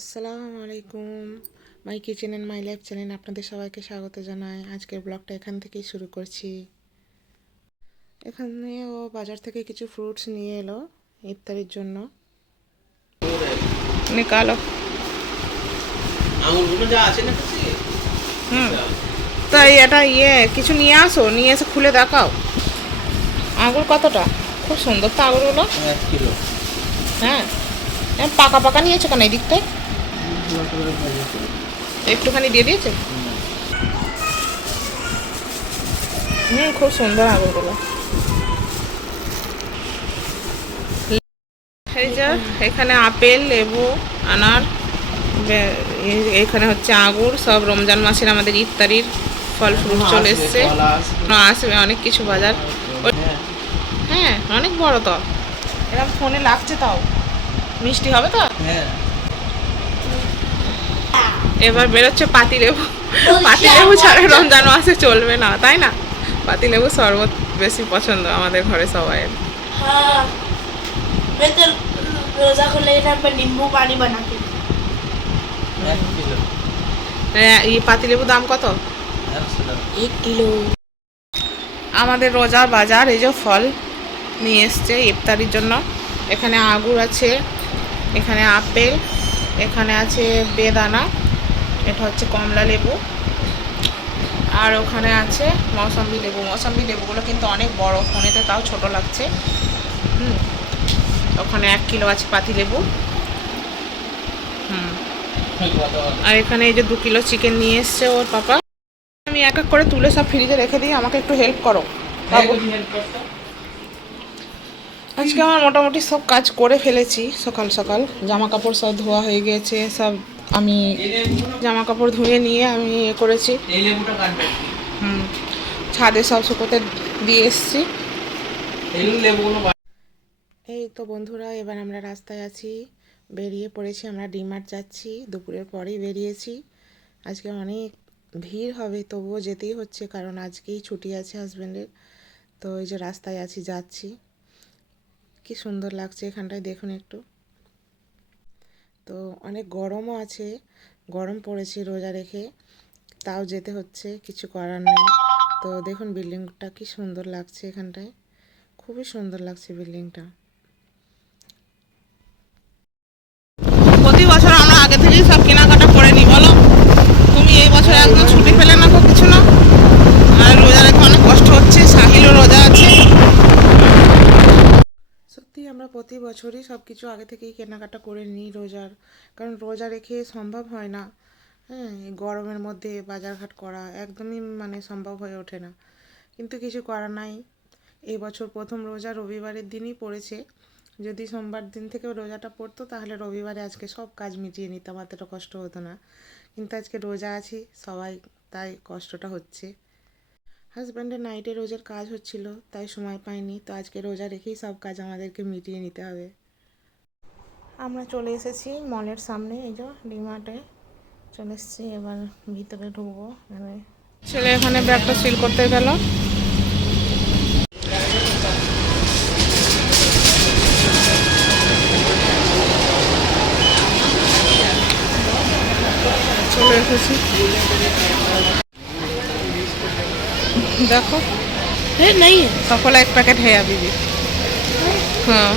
আসসালামু আলাইকুম। My kitchen and my life channel আপনাদের সবাইকে স্বাগত জানাই। আজকের ব্লগটা এখান থেকেই শুরু করছি। এখানে ও বাজার থেকে কিছু ফ্রুটস নিয়ে এলো ইফতারির জন্য। না হুম। তাই এটা ইয়ে কিছু নিয়ে আসো নিয়ে এসে খুলে দেখাও। আঙুর কতটা? খুব সুন্দর তো আঙুরগুলো। কিলো। হ্যাঁ। পাকা পাকা নিয়েছো কেন এই দিকটায় একটুখানি দিয়ে দিয়েছে হুম খুব সুন্দর এই যে এখানে আপেল লেবু আনার এখানে হচ্ছে আঙুর সব রমজান মাসের আমাদের ইফতারির ফল ফ্রুট চলে এসছে। আসবে। অনেক কিছু বাজার। হ্যাঁ। হ্যাঁ অনেক বড় তো। এরকম ফোনে লাগছে তাও। মিষ্টি হবে তো? হ্যাঁ। এবার বেরোচ্ছে পাতিলেবু পাতিলেবু ছাড়া রমজান মাসে চলবে না তাই না? পাতিলেবু শরবত বেশি পছন্দ আমাদের ঘরে সবাই। হ্যাঁ। রোজা খুলে নিম্বু পানি বানাতে। হ্যাঁ, এই পাতিলেবু দাম কত? কিলো। আমাদের রোজার বাজার এই যে ফল নিয়ে এসছে ইফতারির জন্য। এখানে আগুর আছে এখানে আপেল এখানে আছে বেদানা। এটা হচ্ছে কমলা লেবু। আর ওখানে আছে মৌসম্বি লেবু। মৌসম্বি লেবুগুলো কিন্তু অনেক বড়। ফোনেতে তাও ছোট লাগছে। হুম। ওখানে এক কিলো আছে পাতি লেবু। হুম। আর এখানে এই যে দু কিলো চিকেন নিয়ে এসছে ওর পাপা। আমি এক এক করে তুলে সব ফ্রিজে রেখে দিই। আমাকে একটু হেল্প করো। আজকে আমার মোটামুটি সব কাজ করে ফেলেছি। সকাল সকাল। জামা কাপড় সব ধোয়া হয়ে গিয়েছে সব আমি জামা কাপড় ধুয়ে নিয়ে আমি ইয়ে করেছি। হুম ছাদে সব শুকোতে দিয়ে এসেছি। এই এই তো বন্ধুরা এবার আমরা রাস্তায় আছি। বেরিয়ে পড়েছি আমরা ডিমার্ট যাচ্ছি। দুপুরের পরেই বেরিয়েছি। আজকে অনেক ভিড় হবে তবুও যেতেই হচ্ছে কারণ আজকেই ছুটি আছে হাজব্যান্ডের তো এই যে রাস্তায় আছি যাচ্ছি। কি সুন্দর লাগছে এখানটায় দেখুন একটু। তো অনেক গরমও আছে, গরম পড়েছে রোজা রেখে, তাও যেতে হচ্ছে, কিছু করার নেই। তো দেখুন বিল্ডিংটা কি সুন্দর লাগছে এখানটায়, খুবই সুন্দর লাগছে বিল্ডিংটা। প্রতি বছর আমরা আগে থেকেই সব কেনাকাটা করে নিই, বলো? তুমি এই বছর একদম ছুটি পেলে না তো কিছু না? আর রোজা রেখে অনেক কষ্ট হচ্ছে সাহিলও রোজা আছে সত্যি আমরা প্রতি বছরই সব কিছু আগে থেকেই কেনাকাটা করে নিই রোজার। কারণ রোজা রেখে সম্ভব হয় না। হ্যাঁ গরমের মধ্যে বাজারঘাট করা একদমই মানে সম্ভব হয়ে ওঠে না। কিন্তু কিছু করার নাই। এই বছর প্রথম রোজা রবিবারের দিনই পড়েছে। যদি সোমবার দিন থেকে রোজাটা পড়তো, তাহলে রবিবারে আজকে সব কাজ মিটিয়ে নিতাম এতটা কষ্ট হতো না। কিন্তু আজকে রোজা আছি, সবাই তাই কষ্টটা হচ্ছে। হাজব্যান্ডের নাইটে রোজের কাজ হচ্ছিল, তাই সময় পাইনি। তো আজকে রোজা রেখেই সব কাজ আমাদেরকে মিটিয়ে নিতে হবে। আমরা চলে এসেছি মলের সামনে, এই যে ডিমার্টে চলে এসেছি, এবার ভিতরে ঢুকবো। এখানে ছেলে এখানে ব্যাগটা সিল করতে গেল। চলে এসেছি। দেখো है नहीं है सफल एक पैकेट है अभी भी हाँ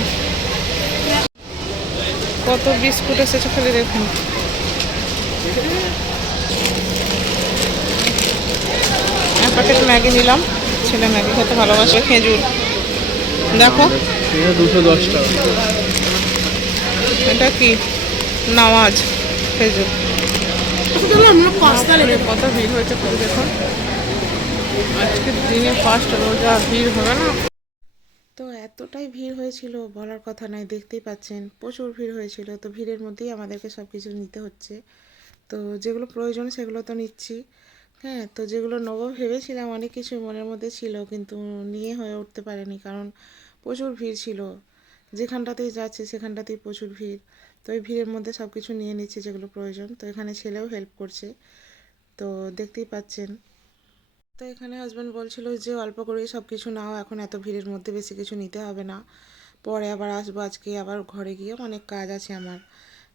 কত বিস্কুট এসেছে খালি দেখুন এক প্যাকেট ম্যাগি নিলাম ছেলে ম্যাগি খেতে ভালোবাসে খেজুর দেখো দুশো দশ টাকা এটা কি নামাজ খেজুর तो हम लोग पास्ता ले বাপরে, কত ভিড় হয়েছে খুব দেখুন আজকের দিনে ফার্স্ট রোজা ভিড় হবে না? তো এতটাই ভিড় হয়েছিল, বলার কথা নয় দেখতেই পাচ্ছেন, প্রচুর ভিড় হয়েছিল, তো ভিড়ের মধ্যেই আমাদেরকে সব কিছু নিতে হচ্ছে। তো যেগুলো প্রয়োজন সেগুলো তো নিচ্ছি। হ্যাঁ তো যেগুলো নেব ভেবেছিলাম অনেক কিছু মনের মধ্যে ছিল, কিন্তু নিয়ে হয়ে উঠতে পারেনি, কারণ প্রচুর ভিড় ছিল। যেখানটাতেই যাচ্ছে সেখানটাতেই প্রচুর ভিড়। তো ওই ভিড়ের মধ্যে সব কিছু নিয়ে নিচ্ছে যেগুলো প্রয়োজন। তো এখানে ছেলেও হেল্প করছে। তো দেখতেই পাচ্ছেন তো এখানে হাজব্যান্ড বলছিল যে, অল্প করেই সব কিছু নাও, এখন এত ভিড়ের মধ্যে বেশি কিছু নিতে হবে না। পরে আবার আসব আজকে, আবার ঘরে গিয়ে অনেক কাজ আছে আমার।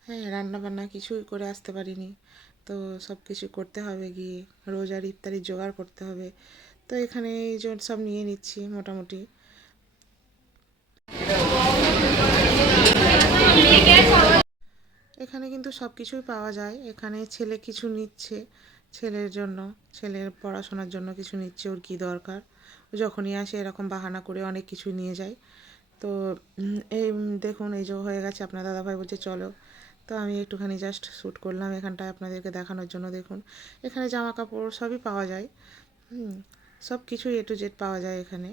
হ্যাঁ রান্না বান্না কিছুই করে আসতে পারিনি। তো সব কিছু করতে হবে গিয়ে, রোজার ইফতারি জোগাড় করতে হবে। তো এখানে এই সব নিয়ে নিচ্ছি মোটামুটি। এখানে কিন্তু সব কিছুই পাওয়া যায়। এখানে ছেলে কিছু নিচ্ছে। ছেলের জন্য, ছেলের পড়াশোনার জন্য কিছু নিচ্ছে ওর কী দরকার? ও যখনই আসে এরকম বাহানা করে অনেক কিছু নিয়ে যায়। তো এই দেখুন, এই যে হয়ে গেছে, আপনার দাদাভাই বলছে, চলো। তো আমি একটুখানি জাস্ট শ্যুট করলাম এখানটায় আপনাদেরকে দেখানোর জন্য, দেখুন। এখানে জামা কাপড় সবই পাওয়া যায়। সব কিছুই এ টু জেড পাওয়া যায় এখানে।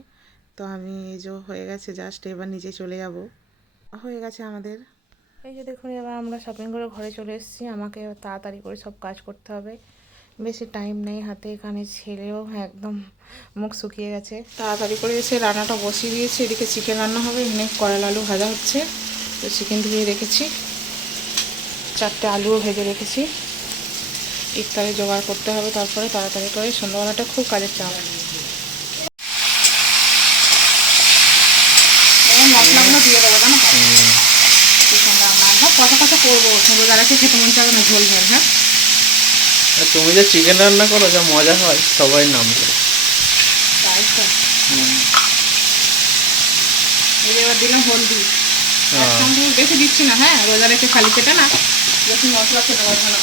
তো আমি এই যে হয়ে গেছে জাস্ট এবার নিচে চলে যাব। হয়ে গেছে আমাদের। এই যে দেখুন, এবার আমরা শপিং করে ঘরে চলে এসেছি। আমাকে তাড়াতাড়ি করে সব কাজ করতে হবে। বেশি টাইম নেই হাতে এখানে ছেলেও একদম মুখ শুকিয়ে গেছে। তাড়াতাড়ি করে এসে রান্নাটা বসিয়ে দিয়েছি। এদিকে চিকেন রান্না হবে এখানে কড়াল আলু ভাজা হচ্ছে। তো চিকেন ধুয়ে রেখেছি। চারটে আলুও ভেজে রেখেছি। ইফতারে জোগাড় করতে হবে তারপরে তাড়াতাড়ি করে সন্ধ্যাবেলাটা খুব কাজের চাপ। মশলাগুলো দিয়ে দেবো জানো? কত কত করব। ছোটোবেলাকে খেতে মন চাবে না ঝোল ঝোল হ্যাঁ? আর তুমি যে চিকেন রান্না করো যা মজা হয় সবাই নাম করে। তাই তো এবার দিলাম হলদি। হ্যাঁ। বেশি দিচ্ছি না হ্যাঁ? রোজা রেখে খালি পেটে না? বেশি মশলা খেতে পারবে না।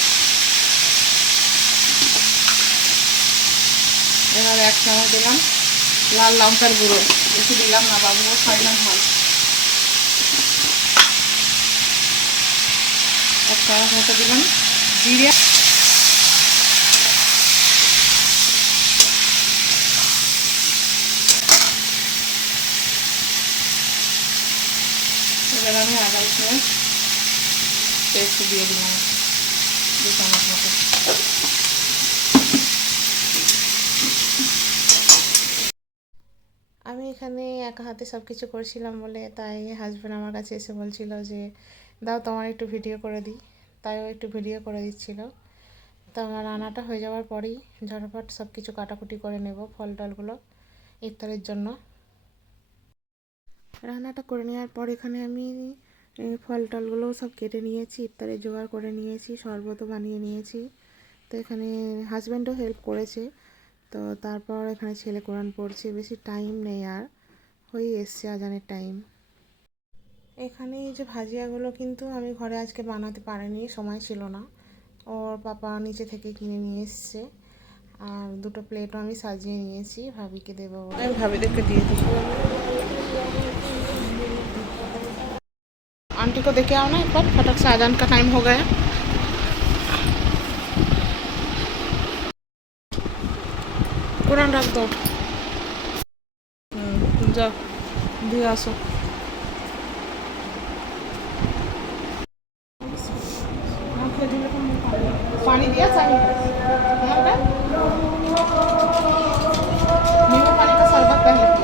এবার এক চামচ দিলাম লাল লঙ্কার গুঁড়ো। বেশি দিলাম না বাবু ও খাই ভালো এক চামচ মতো দিলাম জিরে এবার আমি আদা রসুনের পেস্ট দিয়ে দিলাম দু চামচ মতো। আমি এখানে একা হাতে সব কিছু করছিলাম বলে তাই হাজব্যান্ড আমার কাছে এসে বলছিল যে, দাও তোমার একটু ভিডিও করে দিই। তাই ও একটু ভিডিও করে দিচ্ছিল। তো আমার রান্নাটা হয়ে যাওয়ার পরেই ঝটপট সব কিছু কাটাকুটি করে নেব ফল টলগুলো ইফতারের জন্য। রান্নাটা করে নেওয়ার পর এখানে আমি ফল টলগুলো সব কেটে নিয়েছি ইফতারে জোগাড় করে নিয়েছি, শরবতও বানিয়ে নিয়েছি। তো এখানে হাজব্যান্ডও হেল্প করেছে। তো তারপর এখানে ছেলে কোরআন পড়ছে, বেশি টাইম নেই আর হয়ে এসছে আজানের টাইম এখানে এই যে ভাজিয়াগুলো কিন্তু আমি ঘরে আজকে বানাতে পারিনি, সময় ছিল না। ওর পাপা নিচে থেকে কিনে নিয়ে এসছে। আর দুটো প্লেটও আমি সাজিয়ে নিয়েছি, ভাবিকে দেবো আমি ভাবিদেরকে দিয়ে দিই। आंटी को देखे आओ ना एक बार फटक से आजान का टाइम हो गया। कुरान रख दो। हम्म, जाओ दिए आसो पानी दिया चाहिए नींबू पानी का शरबत पहले।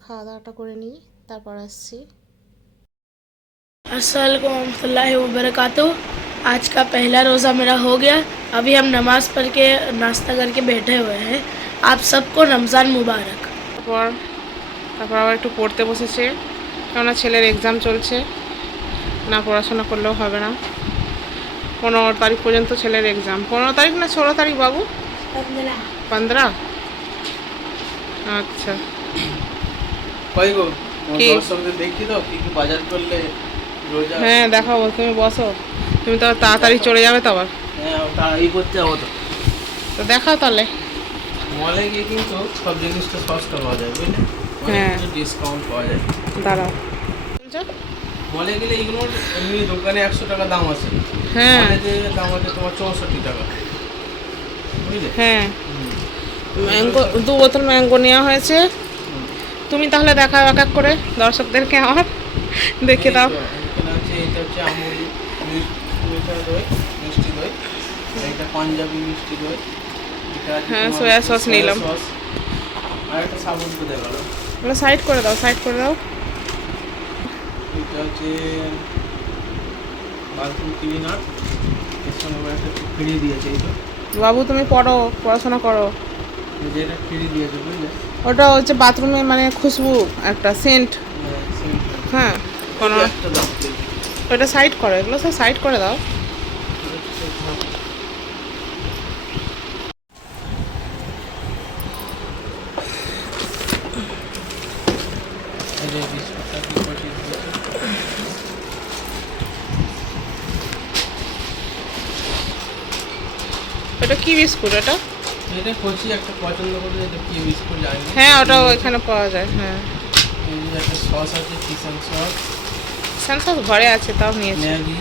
খাওয়া দাওয়াটা করে নিই তারপর আসছি असलकुम वबरकातु आज का पहला रोज़ा मेरा हो गया अभी हम नमाज़ पढ़ के नाश्ता करके बैठे हुए हैं आप सबको रमज़ान मुबारक তারপর তারপর আবার একটু পড়তে বসেছে কেননা ছেলের এক্সাম চলছে না পড়াশোনা করলেও হবে না পনেরো তারিখ পর্যন্ত ছেলের এক্সাম পনেরো তারিখ না ষোলো তারিখ বাবু পনেরো আচ্ছা কই গো? দর্শকদের দেখি তো কি কি বাজার করলে হ্যাঁ দেখাবো তুমি বসো। তুমি তো তাড়াতাড়ি চলে যাবে তো আবার। হ্যাঁ তাড়াতাড়ি করতে যাব তো। তো দেখাও তাহলে। মলে গিয়ে কিন্তু সব জিনিসটা সস্তা পাওয়া যায় বুঝলে? হ্যাঁ। ডিসকাউন্ট পাওয়া যায়। দাঁড়াও। মলে গেলে এমনি দোকানে একশো টাকা দাম আছে। হ্যাঁ। দাম আছে তোমার চৌষট্টি টাকা। বুঝলে? হ্যাঁ। ম্যাঙ্গো দু বোতল ম্যাঙ্গো নেওয়া হয়েছে। তুমি তাহলে দেখাও এক এক করে দর্শকদেরকে আমার দেখে দাও। পাঞ্জাবি মিষ্টি দই। হ্যাঁ, sauce soya নিলাম। ওগুলো সাইড করে দাও সাইড করে দাও। এটা হচ্ছে বাথরুম ক্লিনার এর সঙ্গে একটা ফ্রি দিয়েছে বাবু তুমি পড়ো পড়াশোনা করো। এই যে এটা ফ্রি দিয়েছে বুঝলে? ওটা হচ্ছে বাথরুমে মানে খুশবু একটা সেন্ট। হ্যাঁ, কোনো ওটা সাইড করো এগুলো সব সাইড করে দাও। ওটা কি বিস্কুট এটা? এটা কচি একটা পছন্দ করে এটা কি বিস্কুট জানি হ্যাঁ ওটাও এখানে পাওয়া যায় হ্যাঁ। এই যে একটা সস আছে চিকেন সস। স্যামসাং ঘরে আছে তাও নিয়েছি। ম্যাগি।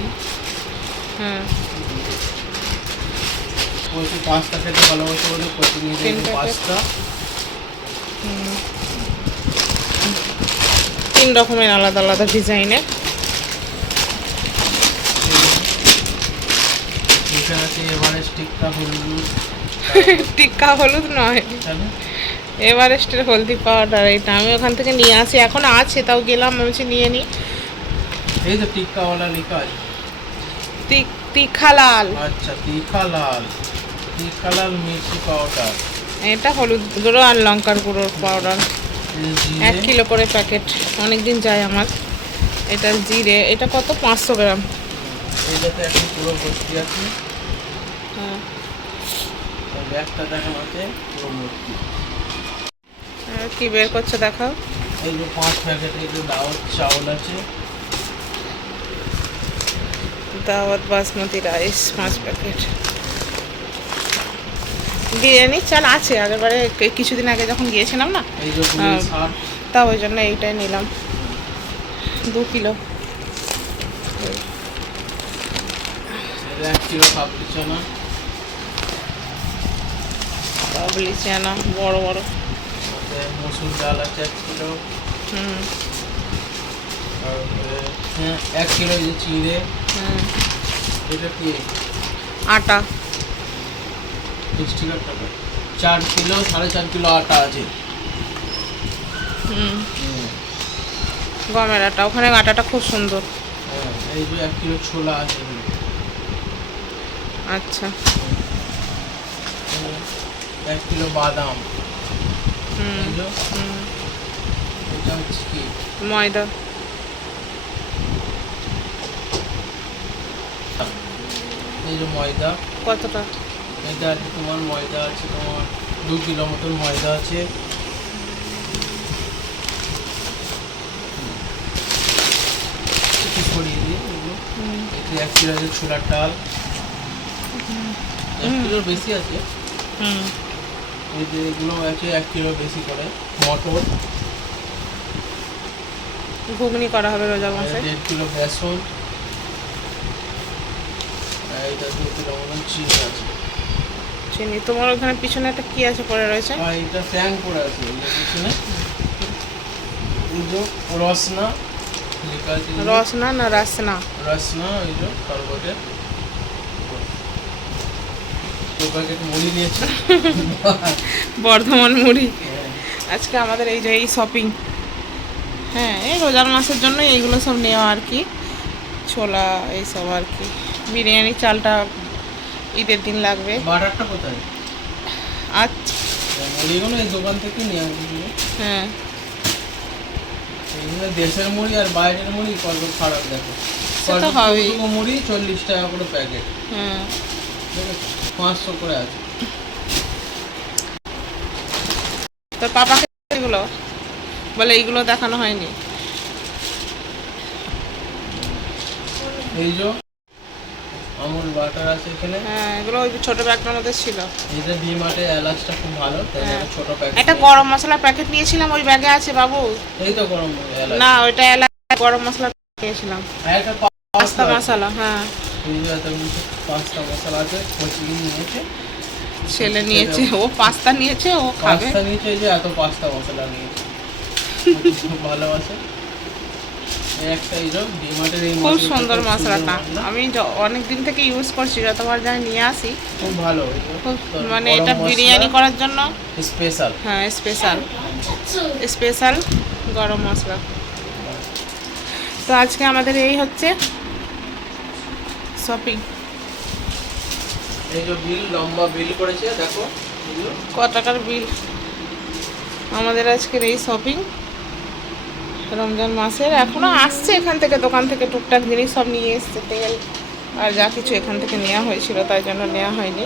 হ্যাঁ কচি পাস্তা খেতে ভালোবাসে বলে কচি নিয়ে পাস্তা। তিন রকমের আলাদা আলাদা ডিজাইনের এখানে আছে এভারেস্ট টিক্কা হলুদ। টিক্কা হলুদ নয়। এভারেস্টের হলদি পাউডার এটা আমি ওখান থেকে নিয়ে আসি এখন আছে তাও গেলাম আমি বলছি নিয়ে নিই এই তো টিক্কাওয়ালা লেখা আছে তিখা লাল। আচ্ছা তিখা লাল। তিখা লাল মির্চি পাউডার। এটা হলুদ গুঁড়ো আর লঙ্কার গুঁড়োর পাউডার। এক কিলো করে প্যাকেট অনেক দিন যায় আমার। এটা জিরে এটা কত? পাঁচশো গ্রাম। এইটাতে এখন পুরো ভর্তি আছে। হ্যাঁ ব্যাগটা দেখানো আছে পুরো ভর্তি। কি বের করছে দেখাও। এই যে পাঁচ প্যাকেট এই যে দাওয়াত চাউল আছে। দাওয়াত বাসমতি রাইস পাঁচ প্যাকেট বিরিয়ানি চাল আছে আগেরবারে কিছুদিন আগে যখন গিয়েছিলাম না তা ওই জন্য এইটাই নিলাম। দু কিলো। বড় বড়। মসুর ডাল আছে এক কিলো। হুম। হ্যাঁ এক কিলো যে চিড়ে। হুম। এটা কি? আটা। সিক্সটি টাকা চার কিলো সাড়ে চার কিলো আটা আছে। হুম। গমের আটা। ওখানে আটাটা খুব সুন্দর। হ্যাঁ এই যে এক কিলো ছোলা আছে। আচ্ছা। এক কিলো বাদাম। ময়দা। এই যে ময়দা। কতটা? এটা আছে তোমার ময়দা আছে তোমার দু কিলো মতন ময়দা আছে। একটু ছড়িয়ে এতে এক কিলো আছে ছোলার ডাল। এক কিলোর বেশি আছে। এই যে এগুলো আছে এক কিলো বেশি করে। মটর। ঘুগনি করা হবে রোজা মাসে। দেড় কিলো বেসন। এটা দু কিলো মতন চিনি আছে। চিনি। তোমার ওখানে পিছনে একটা কি আছে পড়ে রয়েছে? এটা ট্যাং করে আছে পিছনে। রসনা রসনা না রাসনা? রসনা ওই যে প্যাকেট মুড়ি নিয়েছি বর্ধমান মুড়ি। আজকে আমাদের এই যে এই শপিং হ্যাঁ এই রোজার মাসের জন্য এইগুলো সব নেওয়া আর কি। ছোলা এইসব আর কি। বিরিয়ানি চালটা ঈদের দিন লাগবে। বাটারটা কোথায়? আচ্ছা মুড়িগুলো এই দোকান থেকে নিয়ে আসবি হ্যাঁ। এইগুলো দেশের মুড়ি আর বাইরের মুড়ি কত ফারাক দেখো। মুড়ি? চল্লিশ টাকা করে প্যাকেট। হ্যাঁ। পাঁচশো করে আছে। তো পাপাকে এগুলো? বলে এইগুলো দেখানো হয়নি। এই যে আমুল বাটার আছে এখানে। হ্যাঁ এগুলো ওই ছোটো ব্যাগটার মধ্যে ছিল। এটা ভি মার্টে এলাচটা খুব ভালো তাই হ্যাঁ। ছোট প্যাকেট একটা গরম মশলা প্যাকেট নিয়েছিলাম ওই ব্যাগে আছে বাবু। এই তো গরম এলাচ। না ওইটা এলাচ গরম মশলা নিয়েছিলাম। একটা পাস্তা মশলা হ্যাঁ। মশলা আছে কোচিং নিয়েছে ছেলে নিয়েছে ও পাস্তা নিয়েছে ও খাবে। পাস্তা নিয়েছে যে এত পাস্তা মশলা নিয়েছে। ভালোবাসে। খুব সুন্দর মশলাটা আমি অনেক দিন থেকে ইউজ করছি যতবার যাই নিয়ে আসি। খুব ভালো খুব মানে এটা বিরিয়ানি করার জন্য। স্পেশাল। হ্যাঁ স্পেশাল। স্পেশাল গরম মশলা। তো আজকে আমাদের এই হচ্ছে শপিং এই যে বিল লম্বা বিল করেছে দেখো। ক টাকার বিল আমাদের আজকের এই শপিং রমজান মাসের। এখনও আসছে এখান থেকে দোকান থেকে টুকটাক জিনিস সব নিয়ে এসছে তেল আর যা কিছু এখান থেকে নেওয়া হয়েছিল তাই জন্য নেওয়া হয়নি।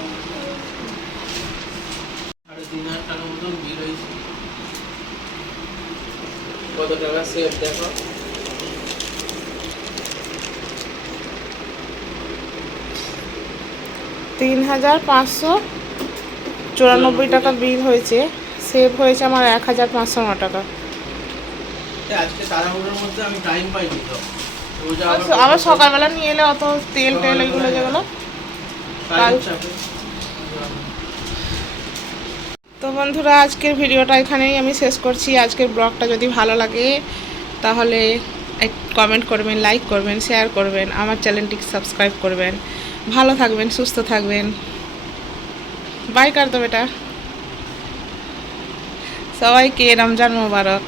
কত টাকা সেভ দেখো। তিন হাজার পাঁচশো চুরানব্বই টাকা বিল হয়েছে। সেভ হয়েছে আমার এক হাজার পাঁচশো ন টাকা। আবার সকালবেলা নিয়ে এলে অত তেল টেল এগুলো যেগুলো। তো বন্ধুরা আজকের ভিডিওটা এখানেই আমি শেষ করছি। আজকের ব্লগটা যদি ভালো লাগে তাহলে কমেন্ট করবেন লাইক করবেন শেয়ার করবেন আমার চ্যানেলটিকে সাবস্ক্রাইব করবেন। ভালো থাকবেন সুস্থ থাকবেন। বাই কার তো বেটা সবাইকে রমজান মোবারক।